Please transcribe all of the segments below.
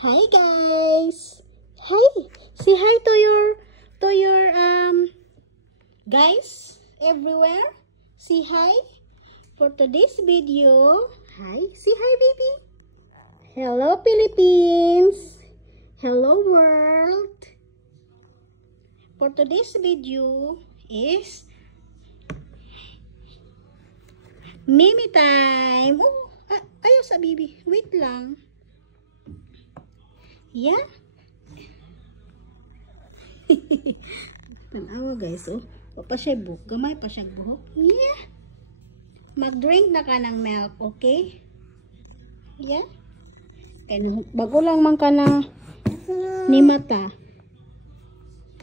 Hi guys. Hi. Say hi to your guys everywhere. Say hi for today's video. Hi. Say hi baby. Hello Philippines. Hello world. For today's video is Mimi time. Oh, ayaw sa baby. Wait lang. Yeah. Tanawa guys, oh. Pa siya buhok. Gamay pa siya buhok. Yeah. Mag-drink na ka ng milk, okay? Yeah. Kaya bago lang man ka na ni mata.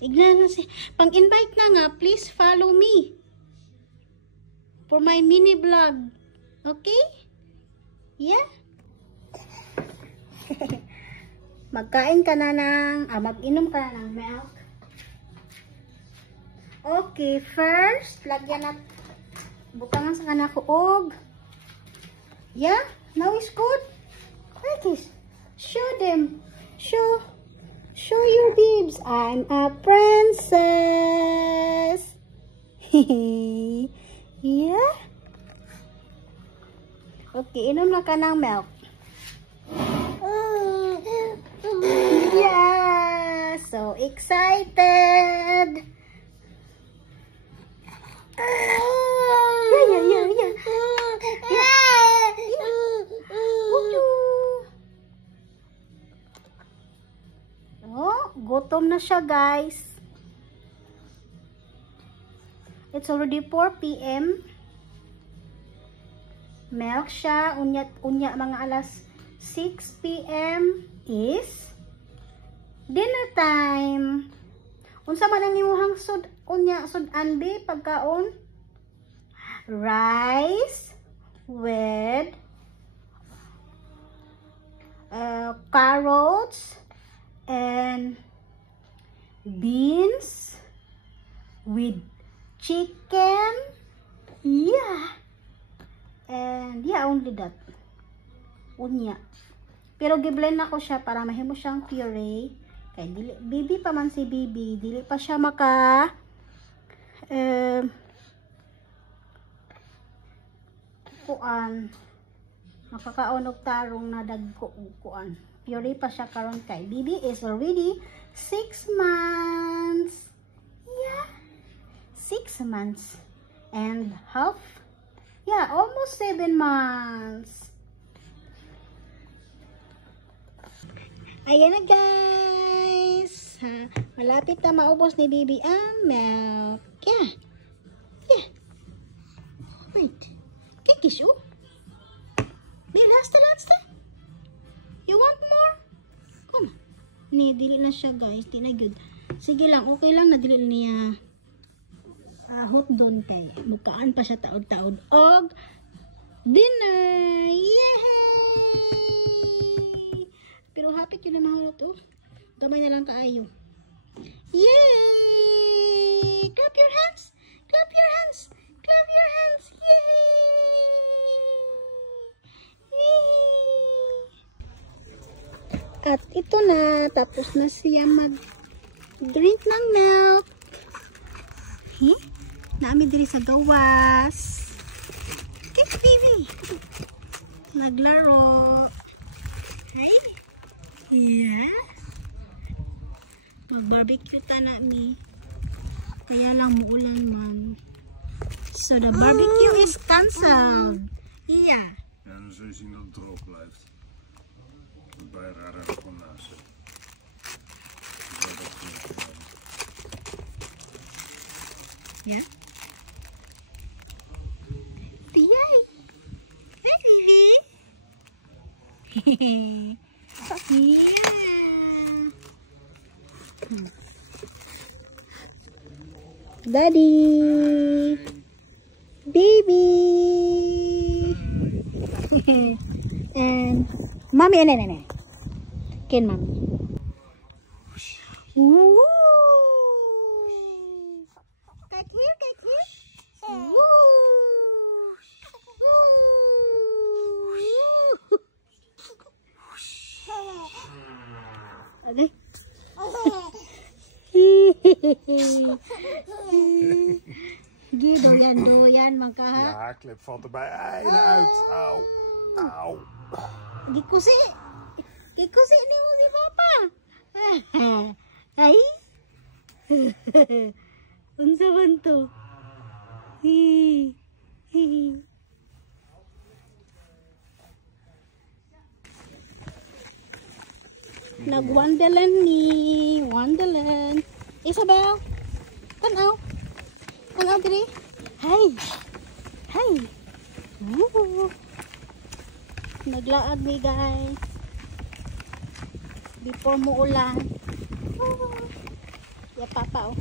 Ignan na si. Pang-invite na nga, please follow me. For my mini vlog. Okay? Yeah. Magkain ka na ng, mag-inom ka na ng milk. Okay, first, lagyan na, butangan sa kanak og. Yeah, now is good. Like this. Show them. Show your bibs. I'm a princess. Yeah. Okay, inom na ka ng milk. Yeah, so excited. Oh, gutom na siya guys. It's already 4 p.m. Milk siya. Unya mga alas 6 p.m. is dinner time. Unsa man ang imuhang sudan be pagkaon? Rice with carrots and beans with chicken. Yeah. And yeah, only that. Unya. Pero giblend ako siya para mahimo siyang puree. Kay dili baby pa man si baby, dili pa siya maka makakaon og tarong na dagko kuan. Puree pa siya karon kay baby is already 6 months. Yeah. 6 months and half. Yeah, almost 7 months. Ayan na guys. Ha, malapit na maubos ni baby ang milk. Yeah. Yeah. Wait. Can kiss you? Baby, last. You want more? Come on. Ni, dili na siya guys. Di na good. Sige lang. Okay lang na dili niya hot doon kay. Mukaan pa siya taod-taod. Og dinner. Yay! Pero hapit yun na mahulot, oh. Gamay na lang kaayo. Yay! Clap your hands! Clap your hands! Clap your hands! Yay! Yay! At ito na. Tapos na siya mag-drink ng milk. Naami diri sa gawas. Okay, baby. Naglaro. Hi. Yeah. Mag-barbecue ta na mi. Kaya lang muulan man. So the barbecue is cancelled. Yeah. Ja, dan zul je zien dat het droog blijft. Bij rare combinatie. Yeah. Yay. Hi, baby. Yeah. Daddy. Baby. And mommy, and Ken mommy. Woo. Kijk hier. Woo. Woo. Aday. Doyan magkaha. Ja, clip valt er bij einde uit. Auw. Auw. Gikusi ni mo si Papa. Ay. Unsa man to? Nag-wonderland ni. Wonderland. Isabel. Tanaw. Tanaw diri. Hay. Hay. Naglaag mi guys. Before mo ulan. Ya Papa oh.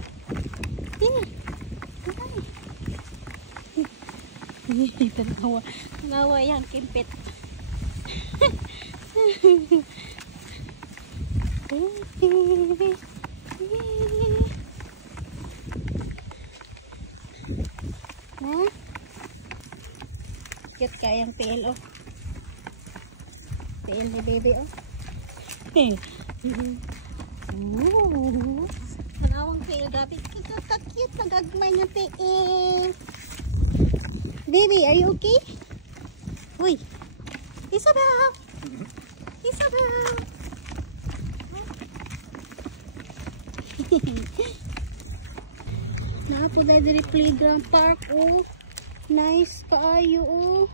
Tanawa. Tanawa yan kimpit. Huh? Cute kayang PL oh. PL ni baby oh. Tanawang PL gabi. Cute nagagmay niya PL. Baby, are you okay? Uy. Isabel. Isabel. Napo diri playground park oh. Nice kaayo oh.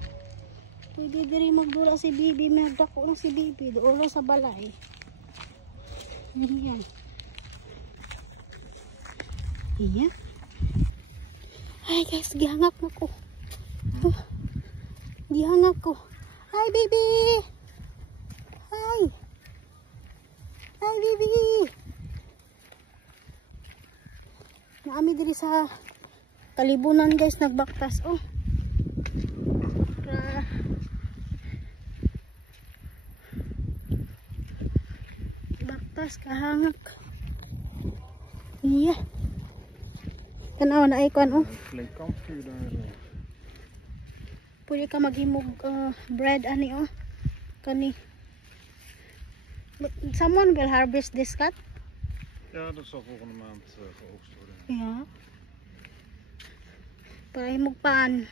Pwede diri magdula si Bibi, magdako na si Bibi doon sa balay. Ayan. Ayan. Ay guys, gihangak na ko. Gihangak ko. Hi Bibi. Hi. Hi Bibi. Naami diri sa kalibunan guys, nagbaktas oh. Baktas kahangak. Iya. Tanaw na icon oh. Kampvuur daar. Pwede ka maghimog bread ani oh. Kani. Someone will harvest this cut? Ja, dat zal volgende maand geoogst worden. Ja. Para himog pan.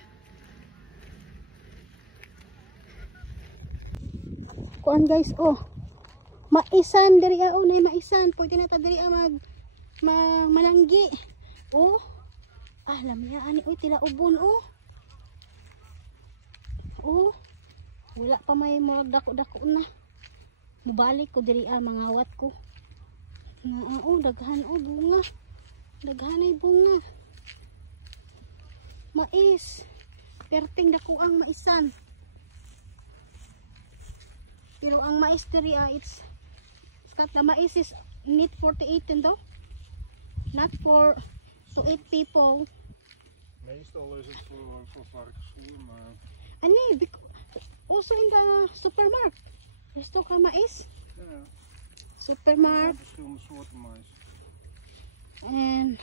Kuan guys oh. Maisan diri oh, nay maisan. Pwede na ta diri mananggi. Oh. Alam niya ani oy tila ubon oh. Oh. Wala pa may murag dako-dako na. Mubalik ko diri mangawat ko. Nga oh, daghan oh bunga. Daghan ay bunga. Mais. Perting dako ang maisan. Pero ang mais diri it's the mais is need 48 and not for to 8 people. Meestal is het voor varkensvoer, maar... And also in the supermarket. There's toch mais? Ja. Supermarket. Verschillende soorten mais. And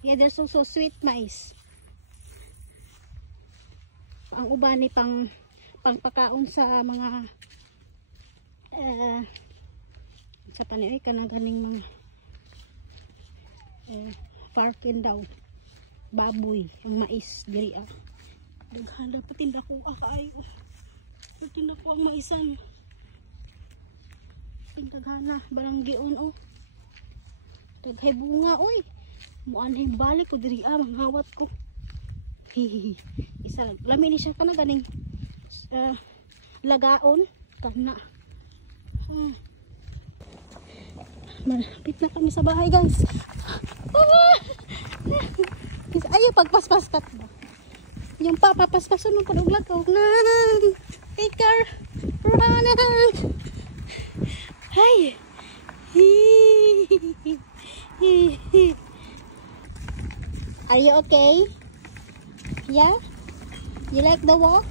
yeah, there's also sweet mais. Ang uban ni pangpakaon sa mga sa paniay kanaganing mga parkin daw baboy ang mais diri ah. Daghan dapat tinda ko ay. Tinda ko ang maisan. Tindaghana balanggion oh. Daghay bunga oy. Muanay balik ko diri ah manghawat ko. Isa lami ni siya kanaganing lagaon kana. Malapit na kami sa bahay guys. Ayaw pagpaspas kat ba? Yung papapaspason ng panuglagaw na. Tikar. Ranan. Hay. Are you okay? Yeah? You like the walk?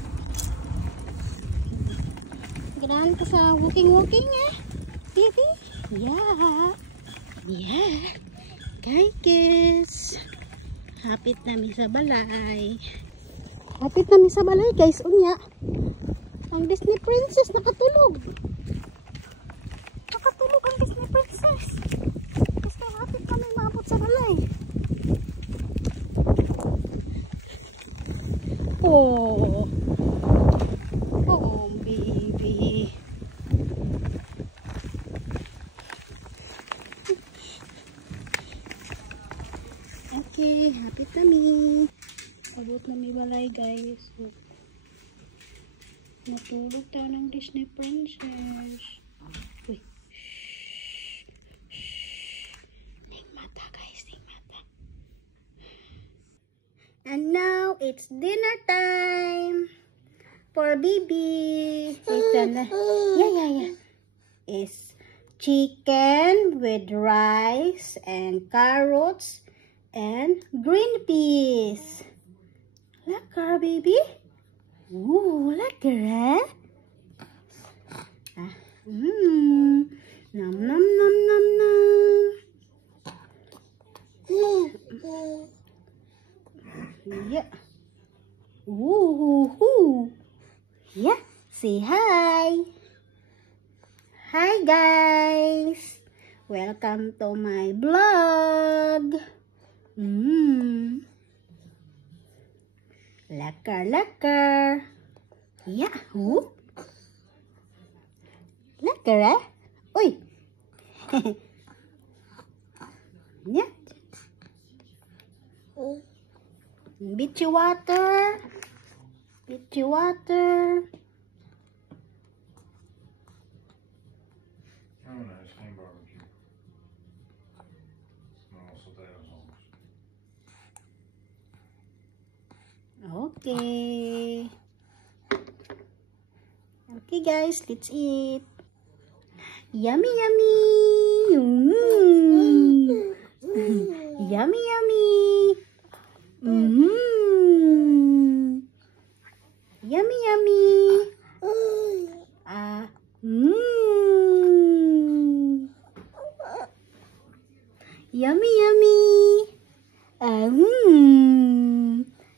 Ganahan ka sa walking eh? Baby? Yeah. Yeah. Guys. Hapit namin sa balay. Hapit namin sa balay guys. Unya. Ang Disney princess nakatulog. bahay, guys. So, matulog tayo ng Disney Princess. Uy. Shh. Shh. Ning mata, guys. Ning mata. And now, it's dinner time for Bibi. Yeah. It's chicken with rice and carrots and green peas. Lekker, baby. Oeh, lekker, hè? Nam, nam, nam, nam, nam. Yeah. Ooh. Yeah, say hi. Hi, guys. Welcome to my vlog. Lekker. Yeah. Lekker, hè? Oei. Yeah. Bitchy water. Oh nee, het is geen barbecue. Maar als dat ergens anders. Okay. Okay, guys, let's eat. Yummy. Yummy. Yummy. Yummy.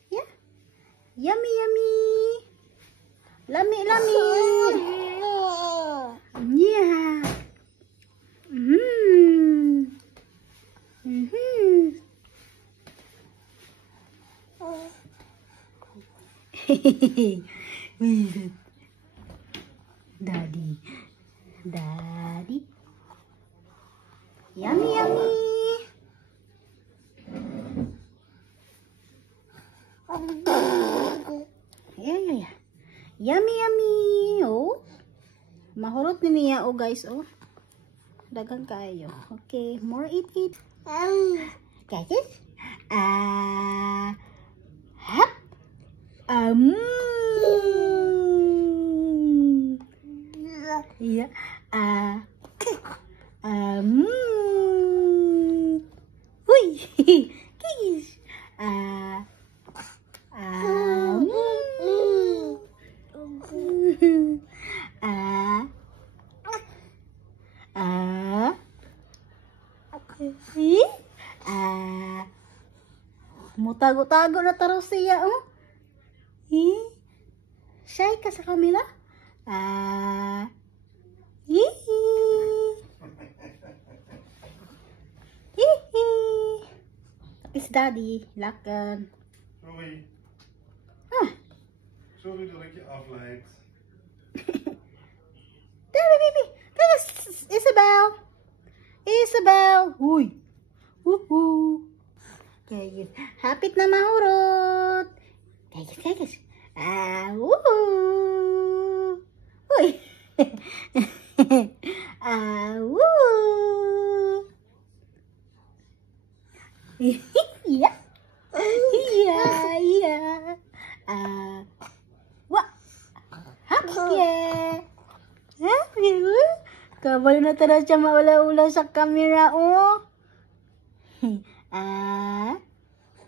Yeah. Yummy. Lami. Yeah. Daddy. Yummy. Yeah. Yummy. Oh. Mahurot ni niya, oh, guys, oh. Dagang kayo. Okay, more eat. Guys. Hap. Yeah. Huy. Kiss. Mutago-tago na taro siya, oh. Shy ka sa kamera? Is daddy, lekker. Sorry. Ah. Sorry dat ik je afleid. There, baby. Kijk eens, Isabel. Huy. Woehoe. Kijk eens. Hapit na mahurot. Kijk eens. Woehoe. Huy. Woehoe. Yeah. Wah. Happy. Kabalo na tara siya maula-ula sa camera, oh.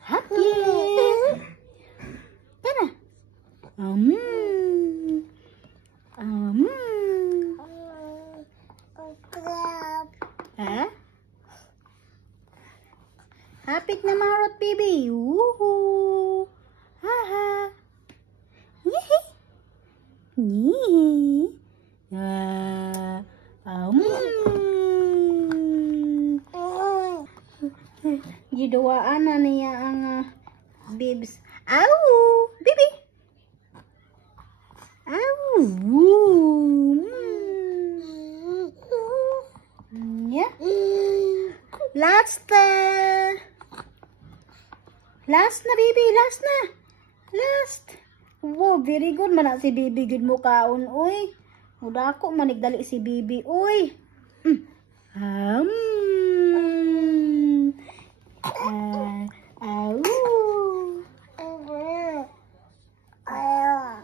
Happy. Tara. Hapit na mahurot, baby. Woohoo. Haha. Nyi. Gidawaan na niya ang bibs. Ow! Bibi! Ow! Yeah. Last na, baby. Last na. Last. Wow, very good man na si Bibi good mo kaon, oy. Muda ako manigdali si Bibi, oy.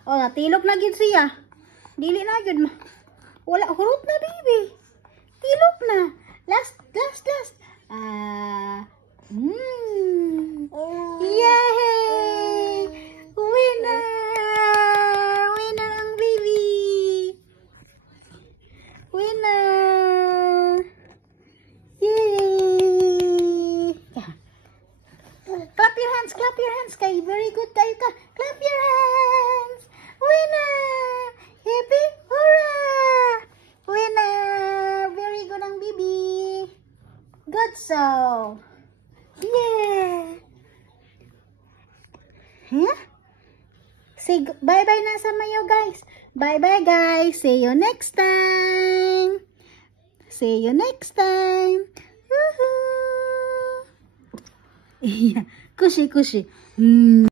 Oh, natilok na gid siya. Dili na gid ma. Wala hurot na, Bibi. Tilok na. Last. Yay! Winner! Winner ang Bibi. Winner! Yay! Clap your hands, kay very good kayo ka. Clap your hands! Winner! Happy hurrah! Winner! Very good ang Bibi. Good so. Yeah! Huh? Say bye-bye na sa mayo, guys. Bye-bye, guys. See you next time. See you next time. Woohoo! Yeah. Kushi.